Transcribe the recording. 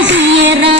হুয়েরা